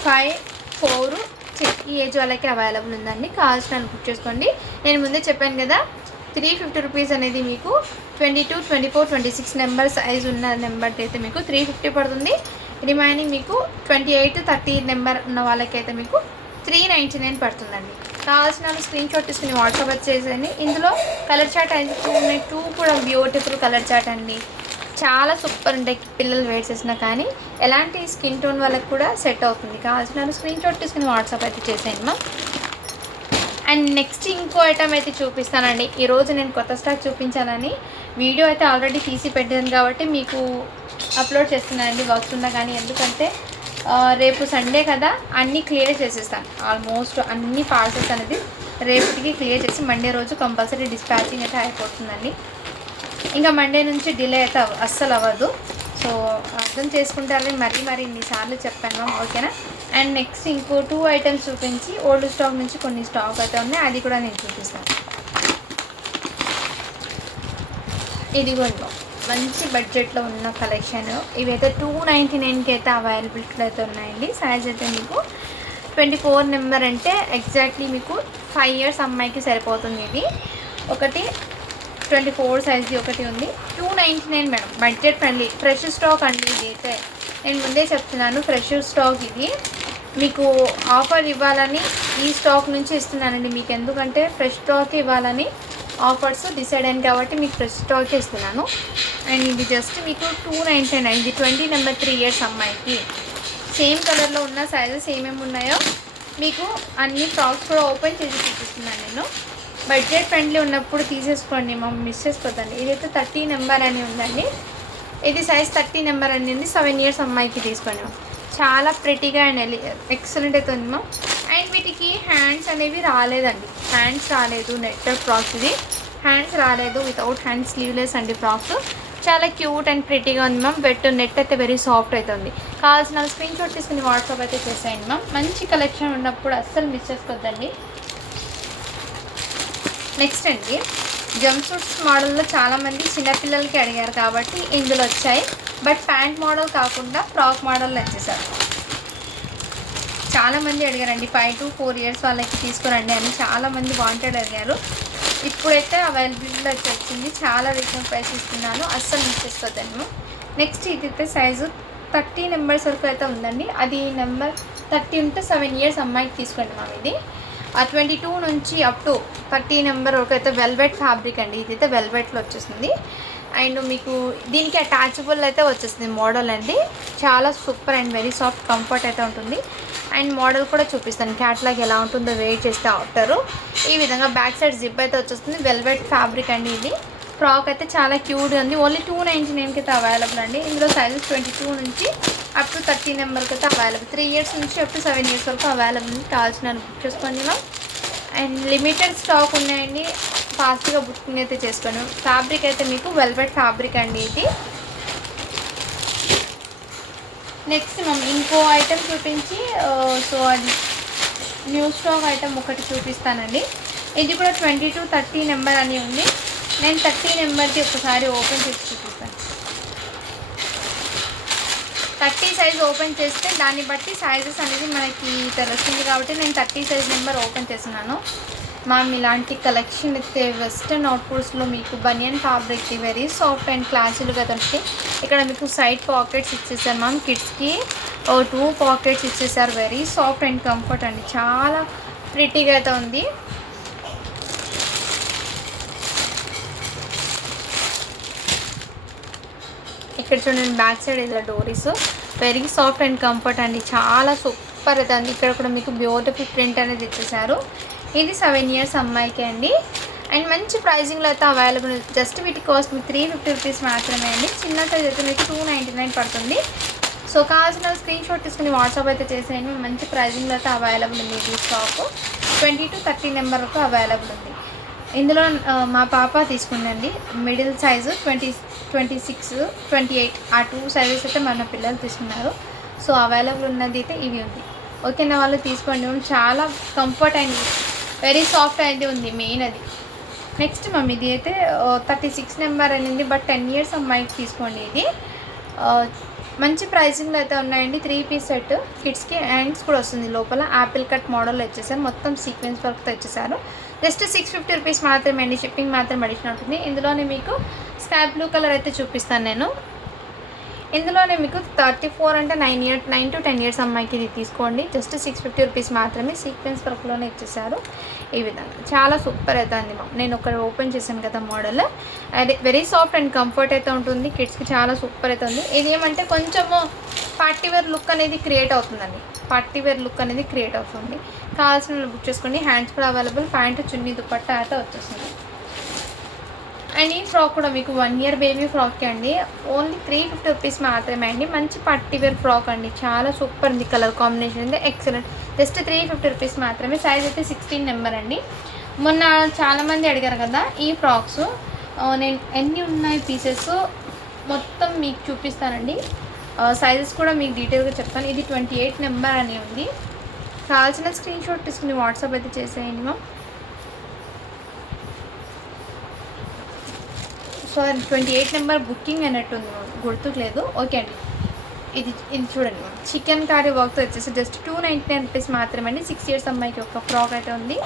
5, 4, 6 ఈ ఏజ్ వాళ్ళకి అవైలబుల్ ఉందండి. కావాల్సిన బుక్ చేసుకోండి. నేను ముందే చెప్పాను కదా 350 రూపీస్ అనేది మీకు 22, 24, 26 నెంబర్ సైజ్ ఉన్న నెంబర్కి అయితే మీకు 350 పడుతుంది. రిమైనింగ్ మీకు 28, 30 నెంబర్ ఉన్న వాళ్ళకైతే మీకు 399 పడుతుందండి. కావాల్సిన స్క్రీన్ షాట్ తీసుకుని వాట్సాప్ వచ్చేసండి. ఇందులో కలర్ చార్ట్ అయితే 2 ఉన్నాయి. 2 కూడా బ్యూటిఫుల్ కలర్ చార్ట్ అండి, చాలా సూపర్ ఉంటాయి. పిల్లలు వేర్ చేసినా కానీ ఎలాంటి స్కిన్ టోన్ వాళ్ళకి కూడా సెట్ అవుతుంది. కావాల్సిన స్క్రీన్ షాట్ తీసుకుని వాట్సాప్ అయితే చేసేయండి మా. అండ్ నెక్స్ట్ ఇంకో ఐటమ్ అయితే చూపిస్తానండి. ఈరోజు నేను కొత్త స్టాక్ చూపించాలని వీడియో అయితే ఆల్రెడీ తీసి పెట్టాను కాబట్టి మీకు అప్లోడ్ చేస్తున్నానండి వర్క్స్ ఉన్నా కానీ. ఎందుకంటే రేపు సండే కదా, అన్నీ క్లియర్ చేసేస్తాను. ఆల్మోస్ట్ అన్ని పార్సల్స్ అనేది రేపటికి క్లియర్ చేసి మండే రోజు కంపల్సరీ డిస్పాచింగ్ అయితే అయిపోతుందండి. ఇంకా మండే నుంచి డిలే అయితే అస్సలు అవ్వదు. సో అర్థం చేసుకుంటారని మరీ ఇన్నిసార్లు చెప్పాను మ్యామ్, ఓకేనా. అండ్ నెక్స్ట్ ఇంకో 2 ఐటమ్స్ చూపించి ఓల్డ్ స్టాక్ నుంచి కొన్ని స్టాక్ అయితే ఉన్నాయి, అది కూడా నేను చూపిస్తాను. ఇదిగోండి మంచి బడ్జెట్లో ఉన్న కలెక్షన్. ఇవైతే 299కి అయితే అవైలబిలిటీ అయితే ఉన్నాయండి. సైజ్ అయితే మీకు 24 నెంబర్ అంటే ఎగ్జాక్ట్లీ మీకు 5 ఇయర్స్ అమ్మాయికి సరిపోతుంది. ఇది ఒకటి 24 సైజ్ది ఒకటి ఉంది. 299 madam, budget friendly, fresh stock అండి. ఇది అయితే నేను ముందే చెప్తున్నాను, ఫ్రెష్ స్టాక్ ఇది. మీకు ఆఫర్ ఇవ్వాలని ఈ స్టాక్ నుంచి ఇస్తున్నానండి మీకు. ఎందుకంటే ఫ్రెష్ స్టాక్ ఇవ్వాలని ఆఫర్స్ డిసైడ్ అయ్యాను కాబట్టి మీకు ఫ్రెష్ స్టాక్ ఇస్తున్నాను. అండ్ ఇది జస్ట్ మీకు 299. ఇది 20 నెంబర్ 3 ఇయర్స్ అమ్మాయికి. సేమ్ కలర్లో ఉన్న సైజెస్ ఏమేమి ఉన్నాయో మీకు అన్ని ఫ్రాక్స్ కూడా ఓపెన్ చేసి చూపిస్తున్నాను నేను. బడ్జెట్ ఫ్రెండ్లీ ఉన్నప్పుడు తీసేసుకోండి, మమ్మల్ని మిస్ చేసుకోవద్దండి. ఇదైతే 30 నెంబర్ అని ఉందండి. ఇది సైజ్ 30 నెంబర్ అని ఉంది. 7 ఇయర్స్ అమ్మాయికి తీసుకోండి. చాలా ప్రెటీగా అండ్ ఎక్సలెంట్ అయితే ఉంది. అండ్ వీటికి హ్యాండ్స్ అనేవి రాలేదండి, హ్యాండ్స్ రాలేదు. నెట్ ఫ్రాక్స్ ఇది, హ్యాండ్స్ రాలేదు, వితౌట్ హ్యాండ్స్, స్లీవ్లెస్ అండి ఫ్రాక్స్. చాలా క్యూట్ అండ్ ప్రిటీగా ఉంది మ్యామ్. నెట్ అయితే వెరీ సాఫ్ట్ అవుతుంది. కావాల్సిన స్క్రీన్ షాట్ తీసుకుని వాట్సాప్ అయితే చేసేయండి మ్యామ్. మంచి కలెక్షన్ ఉన్నప్పుడు అస్సలు మిస్ చేసుకోవద్దండి. నెక్స్ట్ అండి జంప్ సూట్స్ మోడల్లో చాలామంది చిన్నపిల్లలకి అడిగారు కాబట్టి ఇందులో వచ్చాయి. బట్ ప్యాంట్ మోడల్ కాకుండా ఫ్రాక్ మోడల్ వచ్చేసారు. చాలామంది అడిగారండి 5 to 4 ఇయర్స్ వాళ్ళకి తీసుకురండి అని చాలామంది వాంటెడ్ అడిగారు. ఇప్పుడైతే అవైలబిలిటీలో అయితే వచ్చింది. చాలా రీజనబుల్ ప్రైస్ ఇస్తున్నాను, అస్సలు మిస్ చేసుకోవద్దండి. నెక్స్ట్ ఇదైతే సైజు 30 నెంబర్స్ వరకు అయితే ఉందండి. అది నెంబర్ 30 ఉంటే 7 ఇయర్స్ అమ్మాయికి తీసుకోండి మ్యామ్. ఇది 22 నుంచి అప్ టు 30 నెంబర్ వరకు అయితే వెల్వెట్ ఫ్యాబ్రిక్ అండి. ఇదైతే వెల్వెట్లో వచ్చేసింది. అండ్ మీకు దీనికి అటాచబుల్ అయితే వచ్చేసింది మోడల్ అండి. చాలా super and very soft comfort అయితే ఉంటుంది. అండ్ మోడల్ కూడా చూపిస్తాను క్యాట్లాగ్ ఎలా ఉంటుందో వెయిట్ చేస్తే ఆఫ్టరు. ఈ విధంగా బ్యాక్ సైడ్ జిప్ అయితే వచ్చేస్తుంది. వెల్వెట్ ఫ్యాబ్రిక్ అండి. ఇది ఫ్రాక్ అయితే చాలా క్యూట్గా ఉంది. ఓన్లీ 299కి అయితే అవైలబుల్ అండి. ఇందులో సైజెస్ 22 నుంచి అప్ టు 30 నెంబర్కి అయితే అవైలబుల్. 3 ఇయర్స్ నుంచి అప్ టు 7 ఇయర్స్ వరకు అవైలబుల్ ఉంది. కావాల్సిన బుక్ చేసుకోండి మ్యామ్. అండ్ లిమిటెడ్ స్టాక్ ఉన్నాయండి. ఫాస్ట్గా బుకింగ్ అయితే చేసుకోండి. ఫ్యాబ్రిక్ అయితే మీకు వెల్వెట్ ఫ్యాబ్రిక్ అండి ఇది. నెక్స్ట్ మ్యామ్ ఇంకో ఐటెం చూపించి సో అది న్యూ స్టాక్ ఐటెం ఒకటి చూపిస్తానండి. ఇది కూడా 22-30 నెంబర్ అని ఉంది. నేను 30 నెంబర్కి ఒకసారి ఓపెన్ చేసి చూపిస్తాను. 30 సైజ్ ఓపెన్ చేస్తే దాన్ని బట్టి సైజెస్ అనేది మనకి తెలుస్తుంది కాబట్టి నేను 30 సైజ్ నెంబర్ ఓపెన్ చేస్తున్నాను. మ్యామ్ ఇలాంటి కలెక్షన్ అయితే వెస్టర్న్ అవుట్ఫిట్స్లో మీకు బనియన్ ఫ్యాబ్రిక్ వెరీ సాఫ్ట్ అండ్ క్లాసులుగా దొరుకుతాయి. ఇక్కడ మీకు సైడ్ పాకెట్స్ ఇచ్చేసారు మ్యామ్. కిడ్స్కి 2 పాకెట్స్ ఇచ్చేసారు. వెరీ సాఫ్ట్ అండ్ కంఫర్ట్ అండి. చాలా ప్రిటీగా అయితే ఉంది. ఇక్కడ చూడండి బ్యాక్ సైడ్ ఇలా డోరీస్ వెరీ సాఫ్ట్ అండ్ కంఫర్ట్ అండి. చాలా సూపర్ అయితే అండి. ఇక్కడ కూడా మీకు బ్యూటిఫుల్ ప్రింట్ అనేది ఇచ్చేసారు. ఇది 7 ఇయర్స్ అమ్మాయికి అండి. అండ్ మంచి ప్రైజింగ్లో అయితే అవైలబుల్. జస్ట్ వీటి కాస్ట్ మీకు 350 రూపీస్ మాత్రమే అండి. చిన్న సైజ్ అయితే మీకు 299 పడుతుంది. సో కావాల్సిన స్క్రీన్ షాట్ తీసుకుని వాట్సాప్ అయితే చేసేయండి. మంచి ప్రైజింగ్లో అయితే అవైలబుల్ ఉంది. ఈ స్టాక్ 20-30 నెంబర్ వరకు అవైలబుల్ ఉంది. ఇందులో మా పాప తీసుకుందండి మిడిల్ సైజు 26, 28 ఆ 2 సైజెస్ అయితే మన పిల్లలు తీసుకున్నారు. సో అవైలబుల్ ఉన్నది అయితే ఇవి ఉంది. ఓకేనా వాళ్ళు తీసుకోండి. చాలా కంఫర్ట్ అండ్ వెరీ సాఫ్ట్ అయితే ఉంది మెయిన్ అది. నెక్స్ట్ మమ్మీ ఇది అయితే 36 నెంబర్ అనేది బట్ 10 ఇయర్స్ అమ్మాయికి తీసుకోండి. ఇది మంచి ప్రైసింగ్లో అయితే ఉన్నాయండి. 3 పీస్ సెట్. కిడ్స్కి హ్యాండ్స్ కూడా వస్తుంది. లోపల యాపిల్ కట్ మోడల్లో వచ్చేసారు. మొత్తం సీక్వెన్స్ వర్క్తో వచ్చేసారు. జస్ట్ 650 రూపీస్ మాత్రమే అండి. షిప్పింగ్ మాత్రం అడిషనల్ ఉంటుంది. ఇందులోనే మీకు స్కై బ్లూ కలర్ అయితే చూపిస్తాను నేను. ఇందులోనే మీకు 34 అంటే 9 to 10 ఇయర్స్ అమ్మాయికి ఇది తీసుకోండి. జస్ట్ 650 రూపీస్ మాత్రమే. సీక్వెన్స్ వర్క్లోనే ఇచ్చేసారు. ఈ విధంగా చాలా సూపర్ అయితే అండి. నేను ఒకటి ఓపెన్ చేశాను కదా మోడల్. అది వెరీ సాఫ్ట్ అండ్ కంఫర్ట్ అయితే ఉంటుంది. కిడ్స్కి చాలా సూపర్ అయితే ఉంది. ఇది ఏమంటే కొంచెము పార్టీవేర్ లుక్ అనేది క్రియేట్ అవుతుందండి. పార్టీవేర్ లుక్ అనేది క్రియేట్ అవుతుంది. కావాల్సిన బుక్ చేసుకోండి. హ్యాండ్స్ కూడా అవైలబుల్. ప్యాంటు చున్నీ దుపట్టా అయితే వచ్చేస్తుంది. అండ్ ఈ ఫ్రాక్ కూడా మీకు 1 ఇయర్ బేబీ ఫ్రాక్ అండి. ఓన్లీ 350 రూపీస్ మాత్రమే అండి. మంచి పార్టీవేర్ ఫ్రాక్ అండి. చాలా సూపర్ ఉంది. కలర్ కాంబినేషన్ అయితే ఎక్సలెంట్. జస్ట్ 350 రూపీస్ మాత్రమే. సైజ్ అయితే 16 నెంబర్ అండి. మొన్న చాలామంది అడిగారు కదా ఈ ఫ్రాక్స్. నేను ఎన్ని ఉన్నాయి పీసెస్ మొత్తం మీకు చూపిస్తానండి. సైజెస్ కూడా మీకు డీటెయిల్గా చెప్తాను. ఇది 28 నెంబర్ అని ఉంది. కావాల్సిన స్క్రీన్ షాట్ తీసుకుని వాట్సాప్ అయితే చేసేయండి మ్యామ్. సో 28 నెంబర్ బుకింగ్ అన్నట్టుంది గుర్తులేదు. ఓకే అండి. ఇది చూడండి చికెన్ కర్రీ వర్క్తో వచ్చేసి జస్ట్ 299 రూపీస్ మాత్రమే అండి. 6 ఇయర్స్ అమ్మాయికి ఒక ఫ్రాక్ అయితే ఉంది.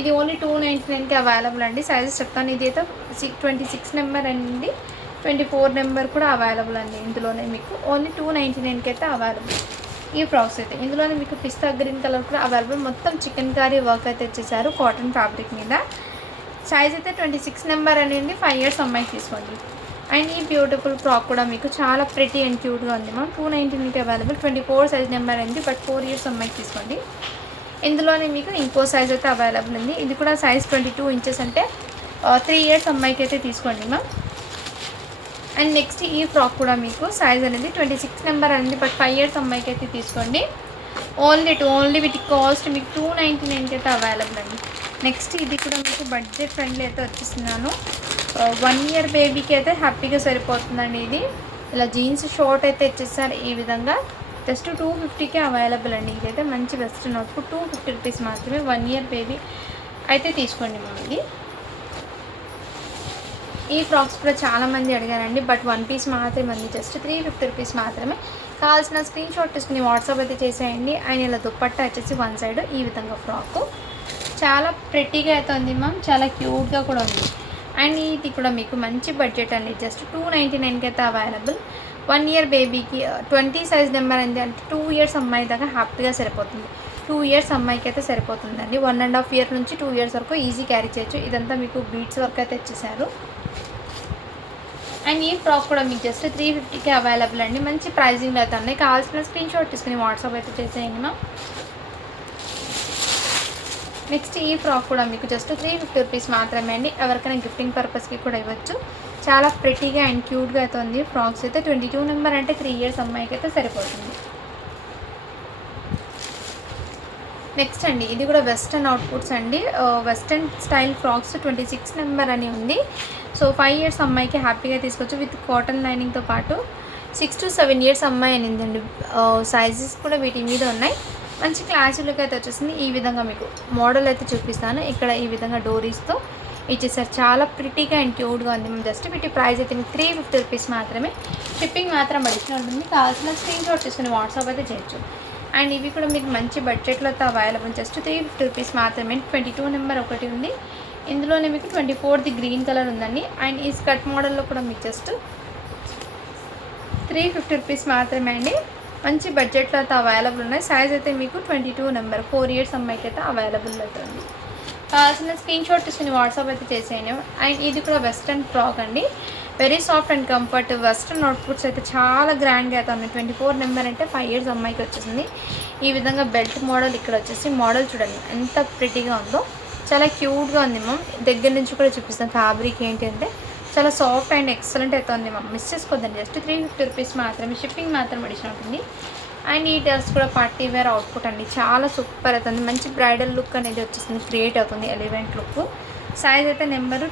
ఇది ఓన్లీ 299కి అవైలబుల్ అండి. సైజెస్ చెప్తాను. ఇది అయితే 26 నెంబర్ అండి. 24 నెంబర్ కూడా అవైలబుల్ అండి. ఇందులోనే మీకు ఓన్లీ 299కి అయితే అవైలబుల్ ఈ ఫ్రాక్స్ అయితే. ఇందులోనే మీకు పిస్తా గ్రీన్ కలర్ కూడా అవైలబుల్. మొత్తం చికెన్ కర్రీ వర్క్ అయితే వచ్చేసారు కాటన్ ఫ్యాబ్రిక్ మీద. సైజ్ అయితే 26 నెంబర్ అనేది 5 ఇయర్స్ అమ్మాయికి తీసుకోండి. అండ్ ఈ బ్యూటిఫుల్ ఫ్రాక్ కూడా మీకు చాలా ప్రిటీ అండ్ క్యూట్గా ఉంది మ్యామ్. 299కి అవైలబుల్. 24 సైజ్ నెంబర్ అండి బట్ 4 ఇయర్స్ అమ్మాయికి తీసుకోండి. ఇందులోనే మీకు ఇంకో సైజ్ అయితే అవైలబుల్ ఉంది. ఇది కూడా సైజ్ 22 ఇంచెస్ అంటే 3 ఇయర్స్ అమ్మాయికి అయితే తీసుకోండి మ్యామ్. అండ్ నెక్స్ట్ ఈ ఫ్రాక్ కూడా మీకు సైజ్ అనేది 26 నెంబర్ అనేది బట్ 5 ఇయర్స్ అమ్మాయికి అయితే తీసుకోండి. ఓన్లీ వీటి కాస్ట్ మీకు 299కి అయితే అవైలబుల్ అండి. నెక్స్ట్ ఇది కూడా మీకు బడ్జెట్ ఫ్రెండ్లీ అయితే వచ్చేస్తున్నాను. 1 ఇయర్ బేబీకి అయితే హ్యాపీగా సరిపోతుందండి. ఇది ఇలా జీన్స్ షార్ట్ అయితే ఇచ్చేసారు. ఈ విధంగా జస్ట్ 250కే అవైలబుల్ అండి. ఇదైతే మంచి వెస్ట్రన్ అవుట్పుట్. 250 రూపీస్ మాత్రమే. 1 ఇయర్ బేబీ అయితే తీసుకోండి మ్యామ్. ఇది ఈ ఫ్రాక్స్ కూడా చాలామంది అడిగారండి బట్ 1 పీస్ మాత్రమే అండి. జస్ట్ 350 రూపీస్ మాత్రమే. కావాల్సిన స్క్రీన్ షాట్ తీసుకుని వాట్సాప్ అయితే చేసేయండి. ఆయన ఇలా దుప్పట్టా వచ్చేసి 1 సైడ్ ఈ విధంగా ఫ్రాక్ చాలా ప్రెట్టీగా అయితే ఉంది మ్యామ్. చాలా క్యూట్గా కూడా ఉంది. అండ్ ఇది కూడా మీకు మంచి బడ్జెట్ అండి. జస్ట్ 299కి అయితే అవైలబుల్. 1 ఇయర్ బేబీకి 20 సైజ్ నెంబర్ అండి. అంటే 2 ఇయర్స్ అమ్మాయి దాకా హ్యాపీగా సరిపోతుంది. 2 ఇయర్స్ అమ్మాయికి అయితే సరిపోతుందండి. 1.5 ఇయర్ నుంచి 2 ఇయర్స్ వరకు ఈజీ క్యారీ చేయొచ్చు. ఇదంతా మీకు బీట్స్ వర్క్ అయితే ఇచ్చేసారు. అండ్ ఈ ఫ్రాక్ కూడా మీకు జస్ట్ 350కి అవైలబుల్ అండి. మంచి ప్రైజింగ్లో అయితే ఉన్నాయి. కావాల్సిన స్క్రీన్ షాట్ తీసుకుని వాట్సాప్ అయితే చేసేయండి మా. నెక్స్ట్ ఈ ఫ్రాక్ కూడా మీకు జస్ట్ 350 రూపీస్ మాత్రమే అండి. ఎవరికైనా గిఫ్టింగ్ పర్పస్కి కూడా ఇవ్వచ్చు. చాలా ప్రెటీగా అండ్ క్యూట్గా అయితే ఉంది. ఫ్రాక్స్ అయితే 22 నెంబర్ అంటే 3 ఇయర్స్ అమ్మాయికి అయితే సరిపోతుంది. నెక్స్ట్ అండి ఇది కూడా వెస్టర్న్ అవుట్పుట్స్ అండి. వెస్టర్న్ స్టైల్ ఫ్రాక్స్ 26 నెంబర్ అని ఉంది. సో 5 ఇయర్స్ అమ్మాయికి హ్యాపీగా తీసుకోవచ్చు విత్ కాటన్ లైనింగ్తో పాటు. 6 to 7 ఇయర్స్ అమ్మాయి అనిందండి. సైజెస్ కూడా వీటి మీద ఉన్నాయి. మంచి క్లాసీ లుక్ అయితే వచ్చేసింది. ఈ విధంగా మీకు మోడల్ అయితే చూపిస్తాను. ఇక్కడ ఈ విధంగా డోరీస్తో ఇచ్చేసారు. చాలా ప్రిటీగా అండ్ క్యూట్గా ఉంది. జస్ట్ వీటి ప్రైస్ అయితే మీకు 350 రూపీస్ మాత్రమే. షిప్పింగ్ మాత్రం అడిషనల్ ఉంటుంది. కావాల్సిన స్క్రీన్ షాట్ తీసుకుని వాట్సాప్ అయితే చేయొచ్చు. అండ్ ఇవి కూడా మీకు మంచి బడ్జెట్లో అవైలబుల్. జస్ట్ 350 రూపీస్ మాత్రమే. 22 నెంబర్ ఒకటి ఉంది. ఇందులోనే మీకు 24ది గ్రీన్ కలర్ ఉందండి. అండ్ ఈ స్కర్ట్ మోడల్లో కూడా మీకు జస్ట్ 350 రూపీస్ మాత్రమే అండి. మంచి బడ్జెట్లో అయితే అవైలబుల్ ఉన్నాయి. సైజ్ అయితే మీకు 22 నెంబర్ 4 ఇయర్స్ అమ్మాయికి అయితే అవైలబుల్ అవుతుంది. కావాల్సిన స్క్రీన్ షాట్ తీసుకుని వాట్సాప్ అయితే చేసేయండి. అండ్ ఇది కూడా వెస్ట్రన్ ఫ్రాక్ అండి. Very soft and comfort. Western outputs అయితే చాలా గ్రాండ్గా అయితే ఉన్నాయి. 24 నెంబర్ అంటే 5 ఇయర్స్ అమ్మాయికి వచ్చేసింది. ఈ విధంగా బెల్ట్ మోడల్ ఇక్కడ వచ్చేసి మోడల్ చూడండి ఎంత ప్రిటీగా ఉందో. చాలా క్యూట్గా ఉంది మ్యామ్. దగ్గర నుంచి కూడా చూపిస్తాను. ఫ్యాబ్రిక్ ఏంటి అంటే చాలా సాఫ్ట్ అండ్ ఎక్సలెంట్ అయితే ఉంది మ్యామ్. మిస్ చేసుకోద్దండి. జస్ట్ 350 రూపీస్ మాత్రమే. షిప్పింగ్ మాత్రం అడిషన్ ఉంటుంది. అండ్ ఈ డ్రెస్ కూడా పార్టీ వేర్ అవుట్పుట్ అండి. చాలా సూపర్ అవుతుంది. మంచి బ్రైడల్ లుక్ అనేది వచ్చేస్తుంది. క్రియేట్ అవుతుంది ఎలివెంట్ లుక్. సైజ్ అయితే నెంబరు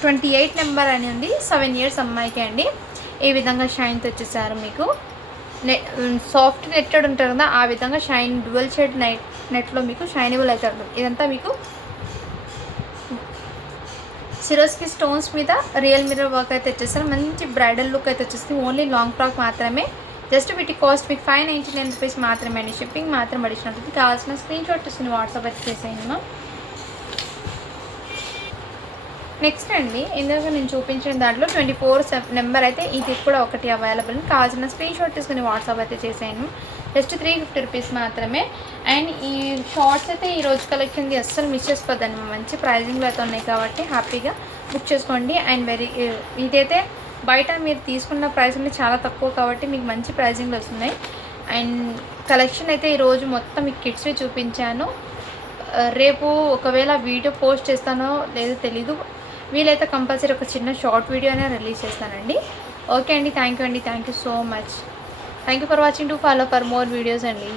28 నెంబర్ అని ఉంది. 7 ఇయర్స్ అమ్మాయికి అండి. ఈ విధంగా షైన్తో వచ్చేసారు. మీకు సాఫ్ట్ నెట్టెడ్ ఉంటుంది కదా, ఆ విధంగా షైన్ డ్యువల్ షేడ్ నెట్లో మీకు షైనబుల్ అయితే ఉంటుంది. ఇదంతా మీకు సిరోస్కి స్టోన్స్ మీద రియల్ మిర్రర్ వర్క్ అయితే వచ్చేస్తారు. మంచి బ్రైడల్ లుక్ అయితే వచ్చేస్తుంది. ఓన్లీ లాంగ్ ఫ్రాక్ మాత్రమే. జస్ట్ వీటి కాస్ట్ మీకు 599 రూపీస్ మాత్రమే అండి. షిప్పింగ్ మాత్రం అడిషనల్ ఉంటుంది. కావాల్సిన స్క్రీన్ షాట్ తీసుకుని వాట్సాప్ అయితే చేసేయండి మ్యామ్. నెక్స్ట్ అండి ఇందాక నేను చూపించిన దాంట్లో 24 నెంబర్ అయితే ఇది కూడా ఒకటి అవైలబుల్. కావాల్సిన స్క్రీన్ షాట్ తీసుకుని వాట్సాప్ అయితే చేసేయండి. జస్ట్ 350 రూపీస్ మాత్రమే. అండ్ ఈ షార్ట్స్ అయితే ఈ రోజు కలెక్షన్ది అస్సలు మిస్ చేసుకోవద్దండి. మంచి ప్రైజింగ్లో అయితే ఉన్నాయి కాబట్టి హ్యాపీగా బుక్ చేసుకోండి. అండ్ ఇదైతే బయట మీరు తీసుకున్న ప్రైస్ అనేది చాలా తక్కువ కాబట్టి మీకు మంచి ప్రైజింగ్లో వస్తున్నాయి. అండ్ కలెక్షన్ అయితే ఈరోజు మొత్తం మీకు కిడ్స్వి చూపించాను. రేపు ఒకవేళ వీడియో పోస్ట్ చేస్తానో లేదో తెలీదు. వీలైతే కంపల్సరీ ఒక చిన్న షార్ట్ వీడియోనే రిలీజ్ చేస్తానండి. ఓకే అండి. థ్యాంక్ యూ అండి. Thank you so much. Thank you for watching. To follow for more videos అండి.